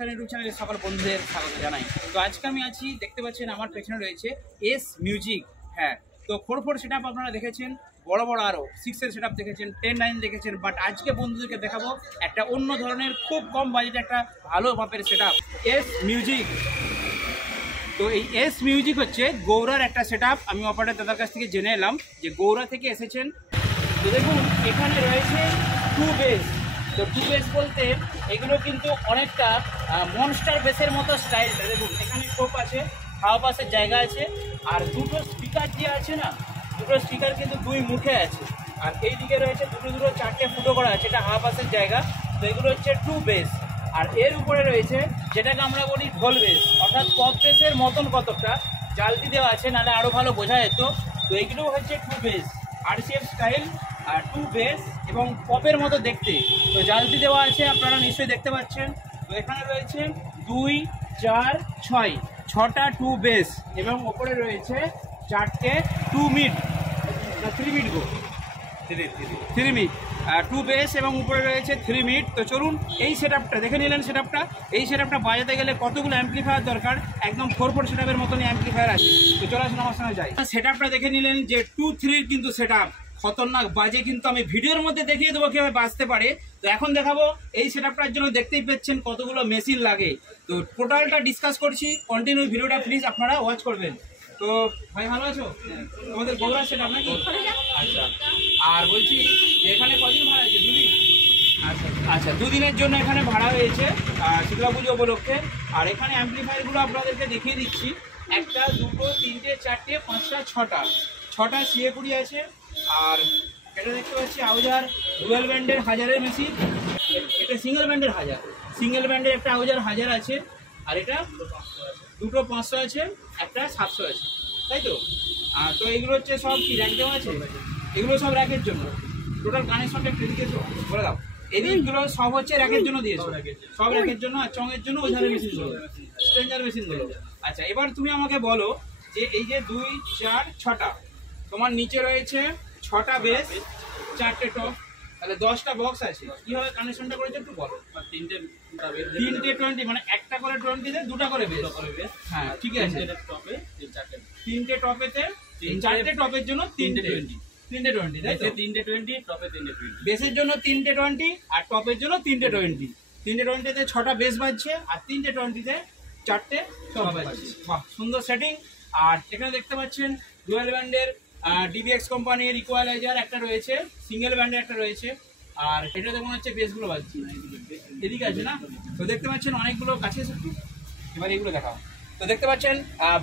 Star YouTube চ্যানেলের সকল বন্ধুদের স্বাগত জানাই। তো আজকে আমি আছি, দেখতে পাচ্ছেন আমার পেছনে রয়েছে এস মিউজিক। হ্যাঁ, তো 4 সেট আপ আপনারা দেখেছেন, বড় বড় আরও 6-এর সেট আপ দেখেছেন, 10-9 দেখেছেন, বাট আজকে বন্ধুদেরকে দেখাবো একটা অন্য ধরনের খুব কম বাজেটে একটা ভালো মাপের সেট আপ, এস মিউজিক। তো এই এস মিউজিক হচ্ছে গৌড়ার একটা সেট আপ। আমি অপারেটর দাদার কাছ থেকে জেনে এলাম যে গৌড়া থেকে এসেছেন। তো দেখুন এখানে রয়েছে 2 বেস। তো 2 বেস বলতে এগুলো কিন্তু অনেকটা মনস্টার বেসের মতো স্টাইলটা। দেখুন এখানে টোপ আছে, হাওয়া পাসের জায়গা আছে, আর দুটো স্পিকার যে আছে না, দুটো স্পিকার কিন্তু 2 মুখে আছে। আর এই দিকে রয়েছে দুটো 4টে ফুটো করা আছে, এটা হাওয়া পাসের জায়গা। তো এগুলো হচ্ছে 2 বেস। আর এর উপরে রয়েছে যেটাকে আমরা বলি ঢোল বেস, অর্থাৎ পপ বেসের মতন কতকটা জালতি দেওয়া আছে, নাহলে আরও ভালো বোঝা যেত। তো এগুলো হচ্ছে 2 বেস, RCF স্টাইল, 2 বেস এবং পপের মতো দেখতে। তো জালতি দেওয়া আছে, আপনারা নিশ্চয়ই দেখতে পাচ্ছেন। তো এখানে রয়েছে 2, 4, 6টা 2 বেস এবং ওপরে রয়েছে 4টে 2 মিড, 3 মিড গো 3 মিড 2 বেস এবং উপরে রয়েছে 3 মিড। তো চলুন এই সেট আপটা দেখে নিলেন। এই সেট আপটা বাজাতে গেলে কতগুলো অ্যাম্পলিফায়ার দরকার, একদম 4 সেট আপের মতনই অ্যাম্পলিফায়ার আছে। তো চলে আসুন আমার সঙ্গে যাই। সেট আপটা দেখে নিলেন যে 2-3 কিন্তু সেট আপ, খতরনাক বাজে, কিন্তু আমি ভিডিওর মধ্যে দেখিয়ে দেবো কীভাবে বাজতে পারে। তো এখন দেখাবো এই সেট আপটার জন্য দেখতেই পাচ্ছেন কতগুলো মেশিন লাগে। তো টোটালটা ডিসকাস করছি, কন্টিনিউ ভিডিওটা প্লিজ আপনারা ওয়াচ করবেন। তো ভাই ভালো আছো? তোমাদের গৌড়ার সেট আপ নাকি? আচ্ছা, আর বলছি যে এখানে কদিন ভাড়া আছে? 2 দিন? আচ্ছা 2 দিনের জন্য এখানে ভাড়া হয়েছে শীতলা পুজো উপলক্ষে। আর এখানে অ্যাম্পলিফায়ারগুলো আপনাদেরকে দেখিয়ে দিচ্ছি। 1, 2, 3, 4, 5, 6টা CA-20 আছে। আর এটা দেখতে পাচ্ছি আউজার ডুয়াল ব্যান্ডের 1000-এর মেশিন। এটা সিঙ্গেল ব্যান্ডের 1000 একটা আউজার 1000 আছে। আর এটা দুটো 500 আছে, একটা 700 আছে, তাই তো? তো এগুলো হচ্ছে সব কি র্যাক দেওয়া আছে? এগুলো সব র্যাকের জন্য। টোটাল কানেকশনটা একটু দিয়েছো বলে দাও। এদিকগুলো সব হচ্ছে র্যাকের জন্য দিয়েছো, সব র্যাকের জন্য। আর চঙের জন্য ওই ধারের মেশিনগুলো, স্ট্রেঞ্জার মেশিনগুলো। আচ্ছা, এবার তুমি আমাকে বলো যে এই যে 2, 4, 6টা, তোমার নিচে রয়েছে 6টা বেস, 4টে টপ, তাহলে 10টা বক্স আছে। কিভাবে কানেকশনটা করেছো একটু বলো। 3টে 20, মানে একটা করে 20-তে 2টা করে বেস। হ্যাঁ ঠিক আছে, 3টে টপেতে 4টে টপের জন্য 3টে 20, 3টে 20, তাই তো? 3টে 20 টপে 3টে 20, বেসের জন্য 3টে 20 আর টপের জন্য 3টে 20। 3টে 20-তে 6টা বেস বাজছে আর 3টে 20-তে 4টে টপ বাজছে। বাহ, সুন্দর সেটিং। আর এখানে দেখতে পাচ্ছেন ডুয়াল ব্যান্ডের DBX কোম্পানির ইকুয়ালাইজার একটা রয়েছে, সিঙ্গেল ব্যান্ডের একটা রয়েছে। আর এটাতে মনে হচ্ছে বেসগুলো বাজছে, এদিকে আছে না? তো দেখতে পাচ্ছেন অনেকগুলো কাছে এসে একটু, এবার এগুলো দেখাও। তো দেখতে পাচ্ছেন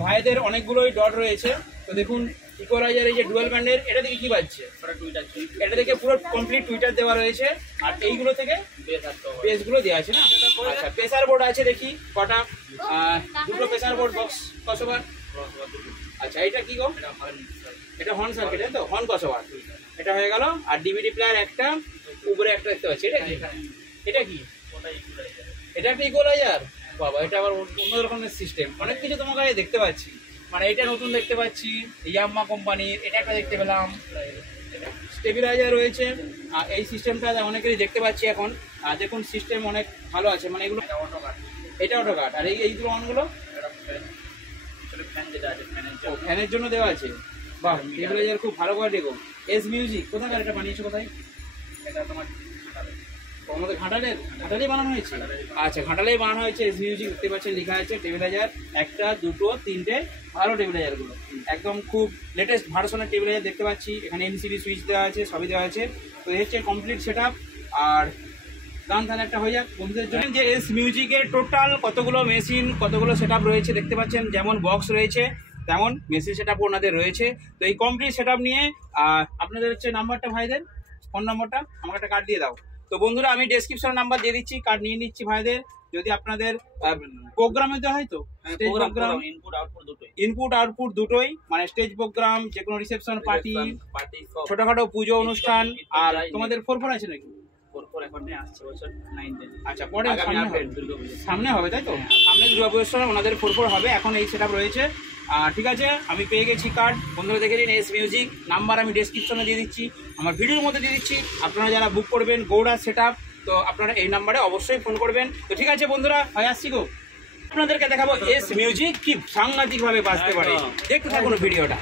ভাইদের অনেকগুলোই ডট রয়েছে। তো দেখুন ইকুয়ালাইজার এই যে ডুয়াল ব্যান্ডের, এটা থেকে কি বাজছে? এটা থেকে পুরো কমপ্লিট টুইটার দেওয়া রয়েছে। আর এইগুলো থেকে বেসগুলো দেওয়া আছে না? আচ্ছা, প্রেসার বোর্ড আছে দেখি কটা? দুটো প্রেসার বোর্ড বক্স কসবার। আচ্ছা, এটা কি গো? এটা হর্ন সার্কিট, তাই তো? হর্ন কসবার এটা হয়ে গেল। আর DVD প্লেয়ার একটা, উপরে একটা দেখতে পাচ্ছি। এটা কি? এটা একটা ইকুয়ালাইজার। বাবা, এটা আবার অন্য রকমের সিস্টেম। অনেক কিছু তোমার কাছে দেখতে পাচ্ছি, মানে এটা নতুন দেখতে পাচ্ছি ইয়াম্মা কোম্পানির। এটা একটা দেখতে পেলাম, স্টেবিলাইজার রয়েছে। আর এই সিস্টেমটা অনেকেরই দেখতে পাচ্ছি এখন। আর দেখুন সিস্টেম অনেক ভালো আছে, মানে এগুলো এটা অটো কাট। আর এইগুলো অনগুলো ফ্যানের জন্য দেওয়া আছে। বাহ, স্টেবিলাইজার খুব ভালো কোয়ালিটি গো। এস মিউজিক কোথাকার? এটা বানিয়েছো কোথায়? এটা তোমার আমাদের ঘাটালেই বানানো হয়েছে। আচ্ছা, ঘাটালেই বানানো হয়েছে এস মিউজিক। দেখতে পাচ্ছেন লেখা আছে টেবিলাইজার 1, 2, 3টে ভালো টেবিলাইজারগুলো, একদম খুব লেটেস্ট ভার্সনের টেবিলাইজার দেখতে পাচ্ছি। এখানে NCD সুইচ দেওয়া আছে, সবই দেওয়া আছে। তো এই হচ্ছে কমপ্লিট সেট আপ। আর গান তাহলে একটা হয়ে যাক বন্ধুদের জন্য। যে এস মিউজিকের টোটাল কতগুলো মেশিন, কতগুলো সেট আপ রয়েছে দেখতে পাচ্ছেন। যেমন বক্স রয়েছে তেমন মেশিন সেট আপ ওনাদের রয়েছে। তো এই কমপ্লিট সেট আপ নিয়ে আপনাদের হচ্ছে নাম্বারটা, ভাইদের ফোন নাম্বারটা আমাকে একটা কার্ড দিয়ে দাও। তো বন্ধুরা আমি ডেসক্রিপশনে নাম্বার দিয়ে দিচ্ছি, কার্ড নিয়ে নিচ্ছি ভাইদের। যদি আপনাদের প্রোগ্রামে দেওয়া হয়, তো স্টেজ প্রোগ্রাম, ইনপুট আউটপুট দুটোই, মানে স্টেজ প্রোগ্রাম, যে কোনো রিসেপশন, পার্টি, ছোটখাটো পুজো অনুষ্ঠান। আর তোমাদের 4 আছে নাকি? আচ্ছা, পরে সামনে হবে, তাই তো? সামনে দুর্গাপুজোর সময় ওনাদের 4 হবে। এখন এই সেট আপ রয়েছে। ঠিক আছে, আমি পেয়ে গেছি কার্ড। বন্ধুরা দেখে নিন, এস মিউজিক। নাম্বার আমি ডেসক্রিপশনে দিয়ে দিচ্ছি, আমার ভিডিওর মধ্যে দিয়ে দিচ্ছি। আপনারা যারা বুক করবেন গৌড়া সেট আপ, তো আপনারা এই নাম্বারে অবশ্যই ফোন করবেন। তো ঠিক আছে বন্ধুরা, হয় আসছি গো, আপনাদেরকে দেখাবো এস মিউজিক কি সাংঘাতিকভাবে বাজতে পারে। দেখতে থাকুন ভিডিওটা।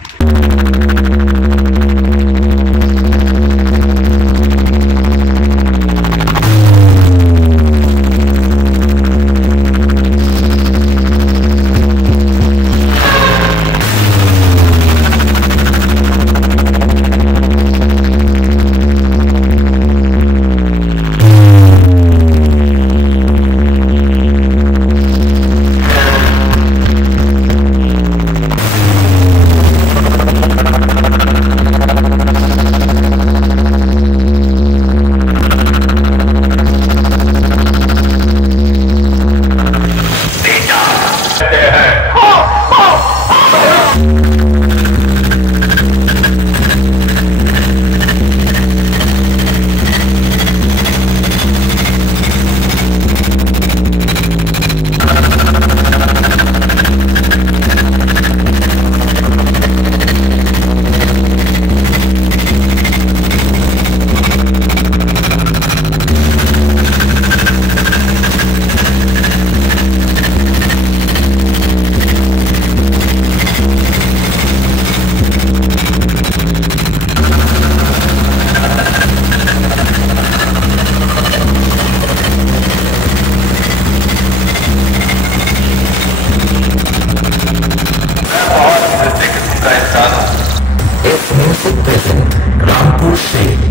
Rampur Singh.